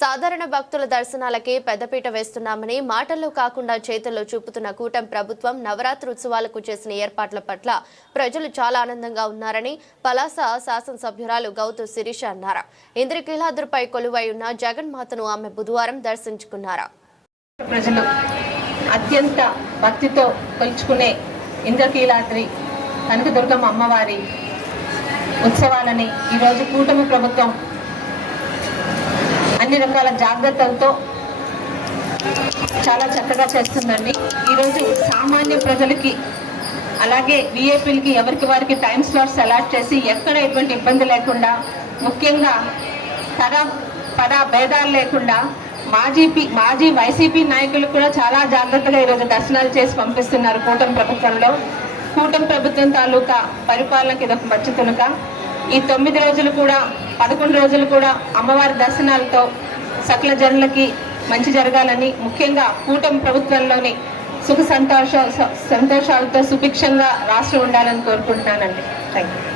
సాధారణ భక్తుల దర్శనాలకే పెద్దపీట వేస్తున్నామని మాటల్లో కాకుండా చేతుల్లో చూపుతున్న కూటమి ప్రభుత్వం నవరాత్రి ఉత్సవాలకు చేసిన ఏర్పాట్ల పట్ల ప్రజలు చాలా ఆనందంగా ఉన్నారని పలాస శాసనసభ్యురాలు గౌతు శిరీష అన్నారు. ఇంద్రకీలాద్రిపై కొలువై ఉన్న జగన్మాతను ఆమె బుధవారం దర్శించుకున్నారు. ప్రజలు అత్యంత భక్తితో కొలుచుకునే ఇంద్రకీలాద్రి కనకదుర్గమ్మ అమ్మవారి ఉత్సవాలని ఈరోజు కూటమి ప్రభుత్వం అన్ని రకాల జాగ్రత్తలతో చాలా చక్కగా చేస్తుందండి. ఈరోజు సామాన్య ప్రజలకి అలాగే విఐపీలకి ఎవరికి వారికి టైం స్లాట్స్ అలాట్ చేసి ఎక్కడ ఎటువంటి ఇబ్బంది లేకుండా, ముఖ్యంగా పడ భేదాలు లేకుండా మాజీ వైసీపీ నాయకులు కూడా చాలా జాగ్రత్తగా ఈరోజు దర్శనాలు చేసి పంపిస్తున్నారు. కూటమి ప్రభుత్వం తాలూకా పరిపాలనకి ఇదొక మంచి తునక. ఈ 9 రోజులు కూడా 11 రోజులు కూడా అమ్మవారి దర్శనాలతో సకల జనులకి మంచి జరగాలని, ముఖ్యంగా కూటమి ప్రభుత్వంలోని సుఖ సంతోషాలతో సుభిక్షంగా రాష్ట్రం ఉండాలని కోరుకుంటున్నానండి. Thank you.